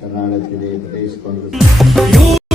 കർണാടകത്തിലെ പ്രദേശ് കോൺഗ്രസ്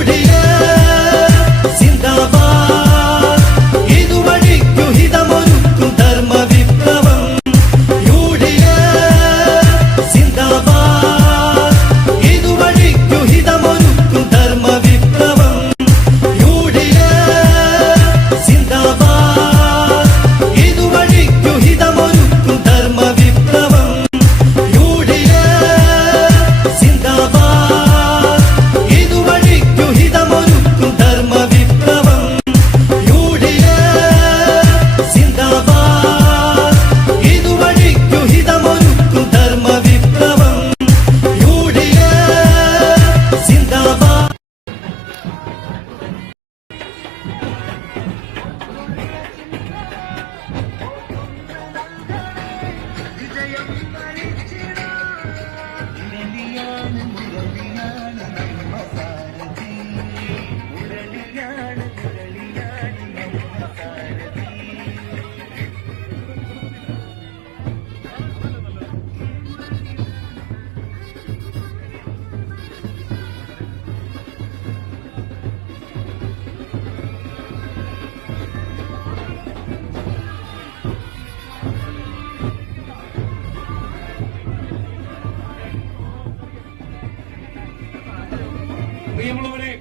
പ്രിയമുള്ളവരെ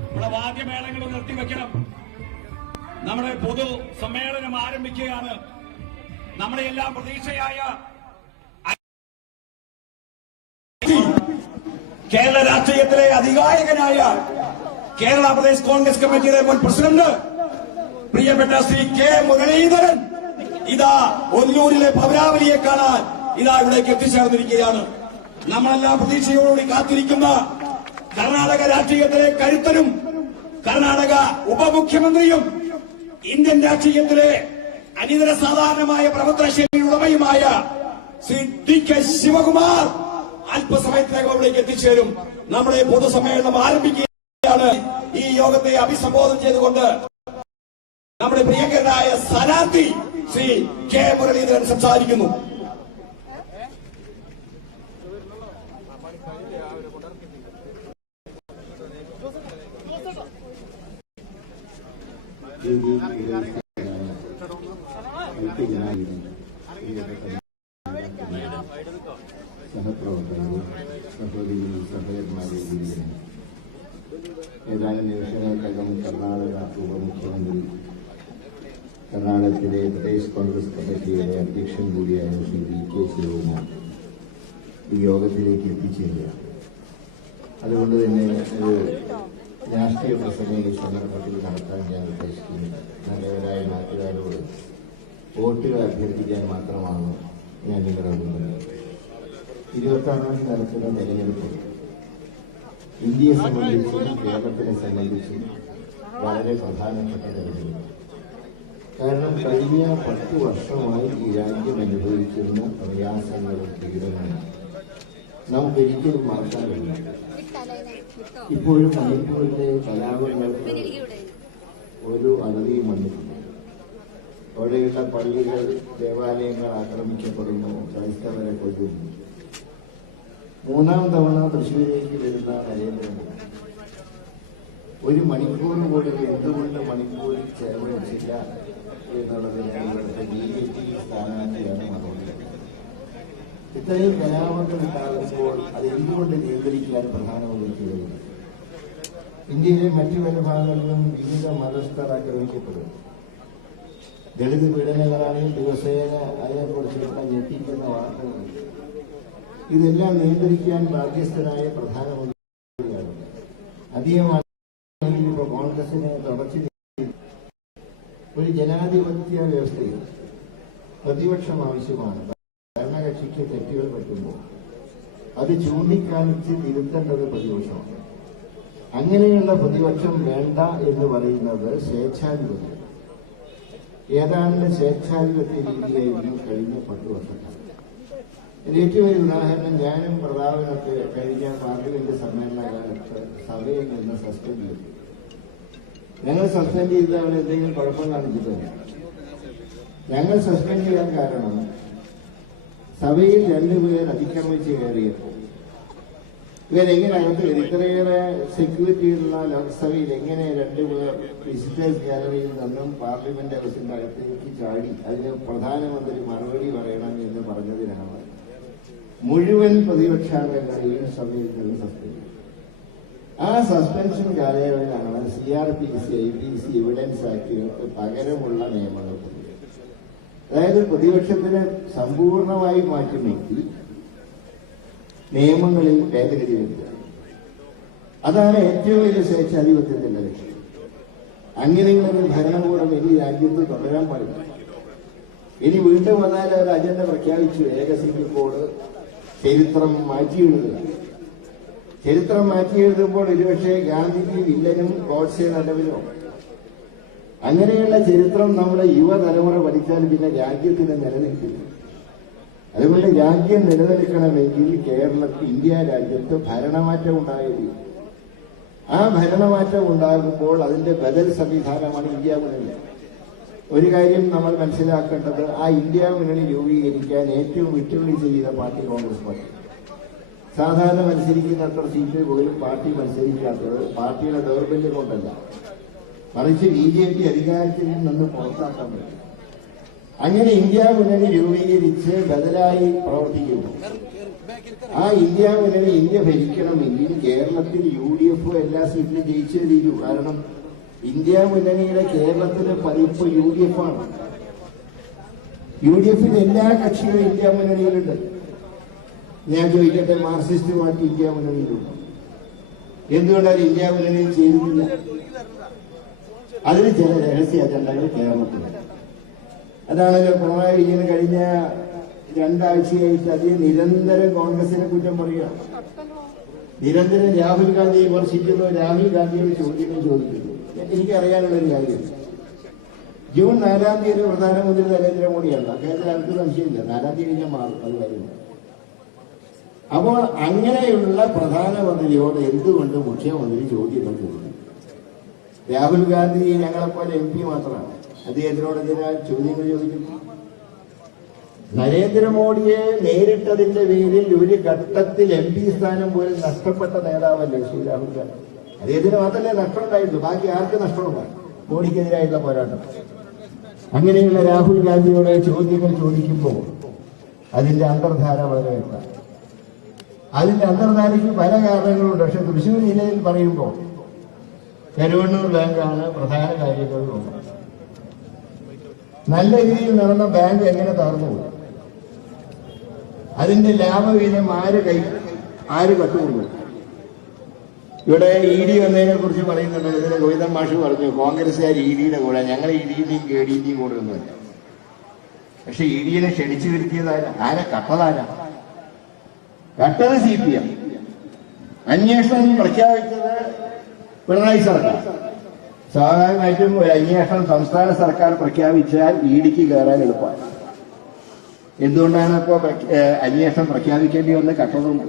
നമ്മുടെ വാദ്യമേളങ്ങൾ നിർത്തിവെക്കണം നമ്മുടെ പൊതു സമ്മേളനം ആരംഭിക്കുകയാണ്. നമ്മുടെ എല്ലാം പ്രതീക്ഷയായ കേരള രാഷ്ട്രീയത്തിലെ അധികായകനായ കേരള പ്രദേശ് കോൺഗ്രസ് കമ്മിറ്റിയുടെ മുൻ പ്രസിഡന്റ് പ്രിയപ്പെട്ട ശ്രീ കെ മുരളീധരൻ ഇതാ ഒല്ലൂരിലെ ഭവനാവലിയെ കാണാൻ ഇതാ ഇവിടേക്ക് എത്തിച്ചേർന്നിരിക്കുകയാണ്. നമ്മളെല്ലാം പ്രതീക്ഷയോടുകൂടി കാത്തിരിക്കുന്ന കർണാടക രാഷ്ട്രീയത്തിലെ കരുത്തരും കർണാടക ഉപമുഖ്യമന്ത്രിയും ഇന്ത്യൻ രാഷ്ട്രീയത്തിലെ അനിതര സാധാരണമായ പ്രവർത്തനശൈലി ഉടമയുമായ ശ്രീ ഡി കെ ശിവകുമാർ അല്പസമയത്തിനകം അവിടേക്ക് എത്തിച്ചേരും. നമ്മുടെ പൊതുസമ്മേളനം ആരംഭിക്കുകയാണ്. ഈ യോഗത്തെ അഭിസംബോധന ചെയ്തുകൊണ്ട് നമ്മുടെ പ്രിയങ്കരനായ സ്ഥാനാർത്ഥി ശ്രീ കെ മുരളീധരൻ സംസാരിക്കുന്നു. സഹപ്രവർത്തകരും സഹോദരികളും സഹോദരന്മാരെ ഗുരുജനം ഏതാനും നിമിഷങ്ങൾക്കകം കർണാടക ഉപമുഖ്യമന്ത്രി കർണാടകത്തിലെ പ്രദേശ് കോൺഗ്രസ് കമ്മിറ്റിയുടെ അധ്യക്ഷൻ കൂടിയായ ശ്രീ വി കെ ശിവകുമാർ. ഈ യോഗത്തിലേക്ക് എത്തിച്ചേരുക അതുകൊണ്ട് തന്നെ ഒരു രാഷ്ട്രീയ പ്രസംഗം ഈ സന്ദർഭത്തിൽ നടത്താൻ ഞാൻ ഉദ്ദേശിക്കുന്നു. നല്ലവരായ നാട്ടുകാരോട് വോട്ടുകൾ അഭ്യർത്ഥിക്കാൻ മാത്രമാണ് ഞാൻ നിങ്ങളുടെ മുന്നിൽ ഇരുപത്തി ആറാം തീയതി നടക്കുന്ന തെരഞ്ഞെടുപ്പ് ഇന്ത്യയെ സംബന്ധിച്ചും കേരളത്തിനെ സംബന്ധിച്ചും വളരെ പ്രധാനപ്പെട്ട തെരഞ്ഞെടുപ്പ് കാരണം കഴിഞ്ഞ പത്ത് വർഷമായി ഈ രാജ്യം അനുഭവിക്കുന്ന പ്രയാസങ്ങളും പീഡനങ്ങളും നമുക്ക് ഒരിക്കലും മറക്കാൻ കഴിയും ഇപ്പോഴും മണിപ്പൂരിലെ കലാപങ്ങൾക്ക് ഒരു അറുതിയും വന്നിട്ടുണ്ട്. അവിടെയുള്ള പള്ളികൾ ദേവാലയങ്ങൾ ആക്രമിക്കപ്പെടുന്നു ക്രൈസ്തവരെ കൊല്ലുന്നു. മൂന്നാം തവണ തൃശ്ശൂരിലേക്ക് വരുന്ന നരേന്ദ്രമോദി. ഒരു മണിക്കൂർ പോലും എന്തുകൊണ്ട് മണിക്കൂറിൽ ചെലവഴിച്ചില്ല എന്നുള്ളതിന് ഇവിടുത്തെ ബി ജെ പി സ്ഥാനാർത്ഥിയാണ് മറുപടി ഇത്രയും കലാപങ്ങൾ ഉണ്ടാകുമ്പോൾ അത് എന്തുകൊണ്ട് നിയന്ത്രിക്കാൻ പ്രധാനമന്ത്രി കഴിയും ഇന്ത്യയിലെ മറ്റു പല ഭാഗങ്ങളിലും വിവിധ മതസ്ഥർ ആക്രമിക്കപ്പെടുന്നു ദളിത് പീഡനങ്ങളാണെങ്കിൽ ദിവസേന അതിനെക്കുറിച്ചുള്ള ഞെട്ടിക്കുന്ന വാർത്തകൾ. ഇതെല്ലാം നിയന്ത്രിക്കാൻ ബാധ്യസ്ഥനായ പ്രധാനമന്ത്രിയാണ്. അധികമാണെങ്കിൽ ഇപ്പോൾ കോൺഗ്രസിനെ തുടച്ചു ഒരു ജനാധിപത്യ വ്യവസ്ഥയിൽ പ്രതിപക്ഷം ആവശ്യമാണ്. ഭരണകക്ഷിക്ക് തെറ്റുകൾ പറ്റുമ്പോൾ അത് ചൂണ്ടിക്കാണിച്ച് തിരുത്തേണ്ടത് പ്രതിപക്ഷമാണ്. അങ്ങനെയുള്ള പ്രതിപക്ഷം വേണ്ട എന്ന് പറയുന്നത് സ്വേച്ഛാധിപത്യം ഏതാണ്ട് സ്വേച്ഛാധിപത്യ രീതിയായിരുന്നു കഴിഞ്ഞ പത്ത് വർഷക്കാലം. ഏറ്റവും വലിയ ഉദാഹരണം ഞാനും പ്രതാപനൊക്കെ കഴിഞ്ഞ പാർലമെന്റ് സമ്മേളനകാലത്ത് സഭയിൽ നിന്ന് സസ്പെൻഡ് ചെയ്തു. ഞങ്ങൾ സസ്പെൻഡ് ചെയ്ത് അവർ എന്തെങ്കിലും കുഴപ്പം കാണിച്ചിട്ടില്ല ഞങ്ങൾ സസ്പെൻഡ് ചെയ്യാൻ കാരണം സഭയിൽ രണ്ടുപേർ അതിക്രമിച്ച് കയറിയപ്പോൾ ഇവരെങ്ങനെ അകത്ത് ഇത്രയേറെ സെക്യൂരിറ്റിയുള്ള ലോക്സഭയിൽ എങ്ങനെ രണ്ട് പേർ വിസിറ്റേഴ്സ് ഗാലറിയിൽ നിന്നും പാർലമെന്റ് ഹൗസിന്റെ അകത്തേക്ക് ചാടി? അതിന് പ്രധാനമന്ത്രി മറുപടി പറയണം എന്ന് പറഞ്ഞതിനാണ് മുഴുവൻ പ്രതിപക്ഷാംഗങ്ങളെയും സഭയിൽ നിന്ന് സസ്പെൻഡ് ആ സസ്പെൻഷൻ കാലയളവിലാണ് C R P C I P C evidence ആക്ടുകൾക്ക് പകരമുള്ള നിയമങ്ങൾ. അതായത് പ്രതിപക്ഷത്തിന് സമ്പൂർണമായി മാറ്റി നിയമങ്ങളിൽ ഭേദഗതി വരുത്തുക. അതാണ് ഏറ്റവും വലിയ സ്വേച്ഛാധിപത്യത്തിന്റെ ലക്ഷ്യം. അങ്ങനെയുള്ള ഒരു ഭരണകൂടം ഇനി രാജ്യത്ത് തുടരാൻ പാടില്ല. ഇനി വീണ്ടും വന്നാൽ ഒരു അജണ്ട പ്രഖ്യാപിച്ചു. ഏകസിക്കുമ്പോൾ ചരിത്രം മാറ്റി എഴുതുക ചരിത്രം മാറ്റി എഴുതുമ്പോൾ ഒരുപക്ഷെ ഗാന്ധിജി വില്ലനും ഗോഡ്സെ നല്ലവനോ അങ്ങനെയുള്ള ചരിത്രം നമ്മുടെ യുവതലമുറ പഠിച്ചാൽ പിന്നെ രാജ്യത്തിന് നിലനിൽക്കില്ല. അതുകൊണ്ട് രാജ്യം നിലനിൽക്കണമെങ്കിൽ കേരളത്തിൽ ഇന്ത്യ രാജ്യത്ത് ഭരണമാറ്റം ഉണ്ടായത് ആ ഭരണമാറ്റം ഉണ്ടാകുമ്പോൾ അതിന്റെ ബദൽ സംവിധാനമാണ് ഇന്ത്യ മുന്നണി. ഒരു കാര്യം നമ്മൾ മനസ്സിലാക്കേണ്ടത് ആ ഇന്ത്യ മുന്നണി രൂപീകരിക്കാൻ ഏറ്റവും വിട്ടുവീഴ്ച ചെയ്ത പാർട്ടി കോൺഗ്രസ് പാർട്ടി. സാധാരണ മത്സരിക്കുന്നത്ര സീറ്റ് പോലും പാർട്ടി മത്സരിക്കാത്തത് പാർട്ടിയുടെ ദൗർബല്യം കൊണ്ടല്ല. മറിച്ച് ബി ജെ പി അധികാരത്തിൽ നിന്ന് പുറത്താക്കാൻ പറ്റും. അങ്ങനെ ഇന്ത്യ മുന്നണി രൂപീകരിച്ച് ബദലായി പ്രവർത്തിക്കുന്നു. ആ ഇന്ത്യ മുന്നണി ഇന്ത്യ ഭരിക്കണമെങ്കിൽ കേരളത്തിൽ യു ഡി എഫ് എല്ലാ സീറ്റിലും ജയിച്ചേ തീരൂ. കാരണം ഇന്ത്യ മുന്നണിയുടെ കേരളത്തിലെ പതിപ്പ് യു ഡി എഫ് ആണ് യു ഡി എഫിൽ എല്ലാ കക്ഷികളും ഇന്ത്യ മുന്നണിയിലുണ്ട്. ഞാൻ ചോദിക്കട്ടെ മാർക്സിസ്റ്റ് പാർട്ടി ഇന്ത്യ മുന്നണിയിലുണ്ട്? എന്തുകൊണ്ടാണ് ഇന്ത്യ മുന്നണിയിൽ ചേരുന്നില്ല? അതിന് ചില രഹസ്യ അജണ്ടകൾ കേരളത്തിലുണ്ട്. അതാണല്ലോ പിണറായി വിജയൻ കഴിഞ്ഞ രണ്ടാഴ്ചയായിട്ട് അതിൽ നിരന്തരം കോൺഗ്രസിനെ കുറ്റം പറയുക. നിരന്തരം രാഹുൽ ഗാന്ധിയെ വിമർശിക്കുന്നു രാഹുൽ ഗാന്ധിയോട് ചോദ്യങ്ങൾ ചോദിക്കുന്നു. എനിക്കറിയാനുള്ള ഒരു കാര്യം. ജൂൺ നാലാം തീയതി പ്രധാനമന്ത്രി നരേന്ദ്രമോദിയാണ്. അദ്ദേഹത്തിന് അടുത്ത് സംശയമില്ല. നാലാം തീയതി ഞാൻ മാറും. അത് കാര്യം അപ്പോൾ അങ്ങനെയുള്ള പ്രധാനമന്ത്രിയോട് എന്തുകൊണ്ട് മുഖ്യമന്ത്രി ചോദ്യങ്ങൾ ചോദിക്കും രാഹുൽ ഗാന്ധി ഞങ്ങളെപ്പോലെ എം പി മാത്രമാണ്. അദ്ദേഹത്തിനോട് എന്തിനാ ചോദ്യങ്ങൾ ചോദിക്കുന്നു നരേന്ദ്രമോദിയെ നേരിട്ടതിന്റെ പേരിൽ ഒരു ഘട്ടത്തിൽ എം പി സ്ഥാനം പോലും നഷ്ടപ്പെട്ട നേതാവല്ലേ ശ്രീ രാഹുൽ ഗാന്ധി? അദ്ദേഹത്തിന് മാത്രമല്ലേ നഷ്ടം ഉണ്ടായിരുന്നു ബാക്കി ആർക്ക് നഷ്ടമുണ്ടായി? മോഡിക്കെതിരായിട്ടുള്ള പോരാട്ടം. അങ്ങനെയുള്ള രാഹുൽ ഗാന്ധിയോട് ചോദ്യങ്ങൾ ചോദിക്കുമ്പോൾ അതിന്റെ അന്തർധാര വളരെ വ്യക്തമാണ്. അതിന്റെ അന്തർധാരയ്ക്ക് പല കാരണങ്ങളുണ്ട്. പക്ഷെ തൃശ്ശൂർ ജില്ലയിൽ പറയുമ്പോൾ കരുവണ്ണൂർ ബാങ്കാണ് പ്രധാന കാര്യങ്ങളിലൊന്ന്. നല്ല രീതിയിൽ നടന്ന ബാങ്ക് എങ്ങനെ തകർന്നു അതിന്റെ ലാഭവീതം ആര് കൈ ആര് കട്ടുകൊണ്ടു ഇവിടെ ഇ ഡി വന്നതിനെ കുറിച്ച് പറയുന്നുണ്ട്. ഇതിന് ഗോവിന്ദൻ മാഷ് പറഞ്ഞു കോൺഗ്രസ്സുകാർ ഇ ഡിയുടെ കൂടെ ഞങ്ങൾ ഇ ഡിന്റെയും കെ ഡിന്റെയും കൂടെ ഒന്നുമില്ല പക്ഷെ ഇ ഡിയെ ക്ഷണിച്ചു വരുത്തിയതാര? ആരെ? കട്ടതാരാ? കട്ടത് സി പി എം. അന്വേഷണം പ്രഖ്യാപിച്ചത് പിണറായി സർക്കാർ. സ്വാഭാവികമായിട്ടും ഒരു അന്വേഷണം സംസ്ഥാന സർക്കാർ പ്രഖ്യാപിച്ചാൽ ഇ ഡിക്ക് കയറാൻ എളുപ്പമാണ്. എന്തുകൊണ്ടാണ് ഇപ്പോ അന്വേഷണം പ്രഖ്യാപിക്കേണ്ടി വന്ന കട്ടതുണ്ട്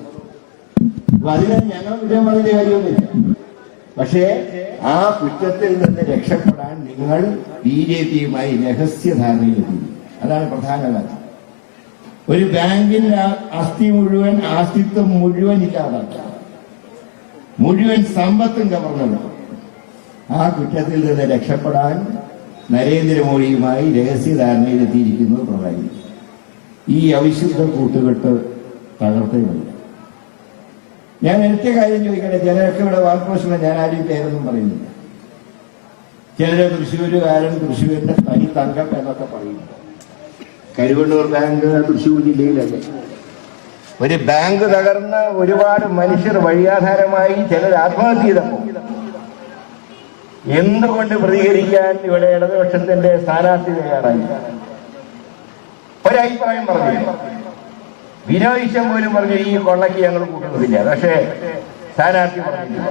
അപ്പൊ അതിന് ഞങ്ങൾ കുറ്റം പറഞ്ഞ കാര്യമൊന്നുമില്ല. പക്ഷേ ആ കുറ്റത്തിൽ നിന്ന് രക്ഷപ്പെടാൻ നിങ്ങൾ ബി ജെ പിയുമായി രഹസ്യധാരണയിലെത്തി. അതാണ് പ്രധാന കാര്യം. ഒരു ബാങ്കിന്റെ അസ്ഥി മുഴുവൻ ആസ്തിത്വം മുഴുവൻ ഇല്ലാതാക്കി. മുഴുവൻ സമ്പത്തും കവർന്നത് ആ കുറ്റത്തിൽ നിന്ന് രക്ഷപ്പെടാൻ നരേന്ദ്രമോദിയുമായി രഹസ്യധാരണയിലെത്തിയിരിക്കുന്നു പ്രധാനി ഈ അവിശുദ്ധ കൂട്ടുകെട്ട് തകർത്തേയുണ്ട് ഞാൻ എനിക്ക് കാര്യം ചോദിക്കട്ടെ? ചിലരൊക്കെ ഇവിടെ വാക്പോഷണം ഞാൻ ആരും പേരൊന്നും പറയുന്നില്ല. ചിലര് തൃശ്ശൂരുകാരൻ തൃശ്ശൂരിന്റെ തനി തങ്കം എന്നൊക്കെ പറയുന്നു. കരുവണ്ണൂർ ബാങ്ക് തൃശ്ശൂർ ജില്ലയിലല്ലേ? ഒരു ബാങ്ക് തകർന്ന് ഒരുപാട് മനുഷ്യർ വഴിയാധാരമായി ചിലർ ആത്മഹത്യ ചെയ്തപ്പോ എന്തുകൊണ്ട് പ്രതികരിക്കാൻ ഇവിടെ ഇടതുപക്ഷത്തിന്റെ സ്ഥാനാർത്ഥി തയ്യാറായി? ഒരഭിപ്രായം പറഞ്ഞു വിനോദിശം പോലും പറഞ്ഞു ഈ കൊള്ളക്ക് ഞങ്ങൾ കൂട്ടുന്നതില്ല. പക്ഷേ സ്ഥാനാർത്ഥി പറഞ്ഞു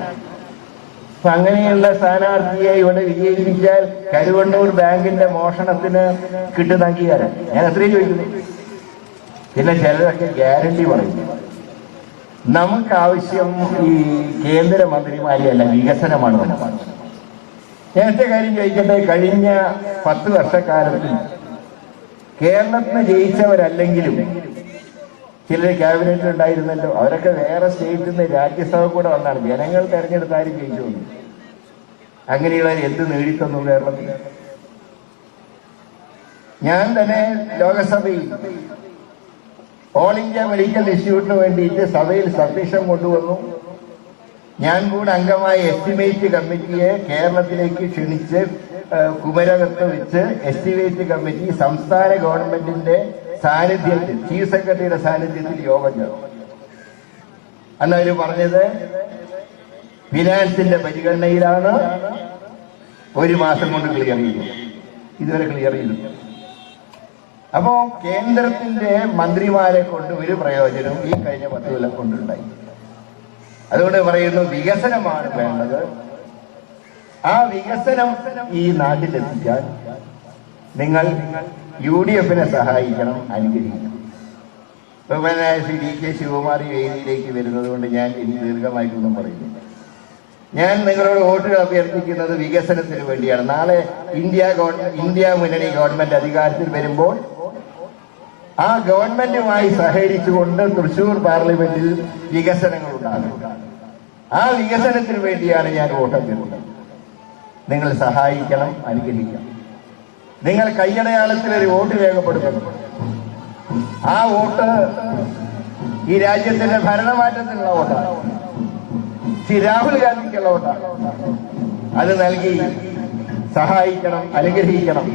അപ്പൊ അങ്ങനെയുള്ള സ്ഥാനാർത്ഥിയെ ഇവിടെ വിജയിപ്പിച്ചാൽ കരുവണ്ണൂർ ബാങ്കിന്റെ മോഷണത്തിന് കിട്ടുന്ന അംഗീകാരം. ഞാൻ അത്രയും ചോദിക്കുന്നു. പിന്നെ ചിലരൊക്കെ ഗ്യാരണ്ടി പറയും. നമുക്ക് ആവശ്യം ഈ കേന്ദ്രമന്ത്രിമാരെയല്ല വികസനമാണ് നമുക്ക് നേരത്തെ കാര്യം ചോദിക്കട്ടെ കഴിഞ്ഞ പത്ത് വർഷക്കാലത്തിൽ കേരളത്തിന് ജയിച്ചവരല്ലെങ്കിലും ചിലർ ക്യാബിനറ്റിൽ ഉണ്ടായിരുന്നല്ലോ അവരൊക്കെ വേറെ സ്റ്റേറ്റിൽ നിന്ന് രാജ്യസഭ കൂടെ വന്നാണ്. ജനങ്ങൾ തെരഞ്ഞെടുത്ത് ആരും ജയിച്ചു? അങ്ങനെയുള്ളവർ എന്ത് നേടിത്തന്നു കേരളത്തിൽ? ഞാൻ തന്നെ ലോകസഭയിൽ ഓൾ ഇന്ത്യ മെഡിക്കൽ ഇൻസ്റ്റിറ്റ്യൂട്ടിന് വേണ്ടിയിട്ട് സഭയിൽ സബ്മിഷൻ കൊണ്ടുവന്നു. ഞാൻ കൂടെ അംഗമായ എസ്റ്റിമേറ്റ് കമ്മിറ്റിയെ കേരളത്തിലേക്ക് ക്ഷണിച്ച് കുമരകത്ത് വെച്ച് എസ്റ്റിമേറ്റ് കമ്മിറ്റി സംസ്ഥാന ഗവൺമെന്റിന്റെ സാന്നിധ്യത്തിൽ ചീഫ് സെക്രട്ടറിയുടെ സാന്നിധ്യത്തിൽ യോഗം ചേർന്നു. അന്ന് അവർ പറഞ്ഞത് ഫിനാൻസിന്റെ പരിഗണനയിലാണ്. ഒരു മാസം കൊണ്ട് ക്ലിയർ ചെയ്യും ഇതുവരെ ക്ലിയർ ചെയ്തു അപ്പോ കേന്ദ്രത്തിന്റെ മന്ത്രിമാരെ കൊണ്ട് ഒരു പ്രയോജനവും ഈ കഴിഞ്ഞ പത്ത് കൊല്ലം കൊണ്ടുണ്ടായി. അതുകൊണ്ട് പറയുന്നു വികസനമാണ് വേണ്ടത്. ആ വികസനം ഈ നാട്ടിലെത്തിക്കാൻ നിങ്ങൾ യു ഡി എഫിനെ സഹായിക്കണം അനുഗ്രഹിക്കണം. ബഹുമാനായ ശ്രീ ഡി കെ ശിവകുമാർ വേദിയിലേക്ക് വരുന്നത് കൊണ്ട് ഞാൻ ഇനി ദീർഘമായിട്ടൊന്നും പറയുന്നില്ല. ഞാൻ നിങ്ങളോട് വോട്ടുകൾ അഭ്യർത്ഥിക്കുന്നത് വികസനത്തിന് വേണ്ടിയാണ്. നാളെ ഇന്ത്യ ഇന്ത്യ മുന്നണി ഗവൺമെന്റ് അധികാരത്തിൽ വരുമ്പോൾ ആ ഗവൺമെന്റുമായി സഹകരിച്ചുകൊണ്ട് തൃശൂർ പാർലമെന്റിൽ വികസനങ്ങൾ ഉണ്ടാകും ആ വികസനത്തിന് വേണ്ടിയാണ് ഞാൻ വോട്ട് അഭ്യർത്ഥിക്കുന്നത് നിങ്ങൾ സഹായിക്കണം അനുഗ്രഹിക്കണം. നിങ്ങൾ കൈയടയാളത്തിൽ ഒരു വോട്ട് രേഖപ്പെടുത്തണം. ആ വോട്ട് ഈ രാജ്യത്തിന്റെ ഭരണമാറ്റത്തിനുള്ള വോട്ടാണ്. ശ്രീ രാഹുൽ ഗാന്ധിക്കുള്ള വോട്ടാണ്. അത് നൽകി സഹായിക്കണം അനുഗ്രഹിക്കണം.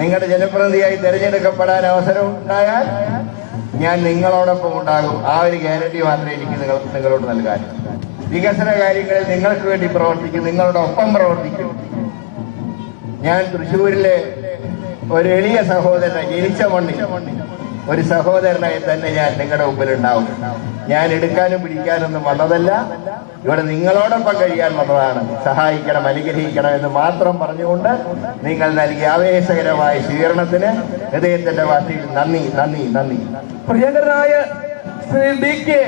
നിങ്ങളുടെ ജനപ്രതിനിധിയായി തെരഞ്ഞെടുക്കപ്പെടാൻ അവസരം ഉണ്ടായാൽ ഞാൻ നിങ്ങളോടൊപ്പം ഉണ്ടാകും. ആ ഒരു ഗ്യാരണ്ടി മാത്രമേ എനിക്ക് നിങ്ങൾ നിങ്ങളോട് നൽകാൻ. വികസന കാര്യങ്ങളിൽ നിങ്ങൾക്ക് വേണ്ടി പ്രവർത്തിക്കും നിങ്ങളുടെ ഒപ്പം പ്രവർത്തിക്കും. ഞാൻ തൃശ്ശൂരിലെ ഒരു എളിയ സഹോദരനെ ജനിച്ച മണ്ണിൽ. ഒരു സഹോദരനായി തന്നെ ഞാൻ നിങ്ങളുടെ മുമ്പിൽ ഉണ്ടാവും ഞാൻ എടുക്കാനും പിടിക്കാനൊന്നും വന്നതല്ല. ഇവിടെ നിങ്ങളോടൊപ്പം കഴിയാൻ വന്നതാണ്. സഹായിക്കണം അനുഗ്രഹിക്കണം എന്ന് മാത്രം പറഞ്ഞുകൊണ്ട് നിങ്ങൾ നൽകിയ ആവേശകരമായ സ്വീകരണത്തിന് ഹൃദയത്തിന്റെ വാർത്തയിൽ നന്ദി നന്ദി നന്ദി. പ്രിയങ്കരനായ Shri D K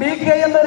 D K എന്ന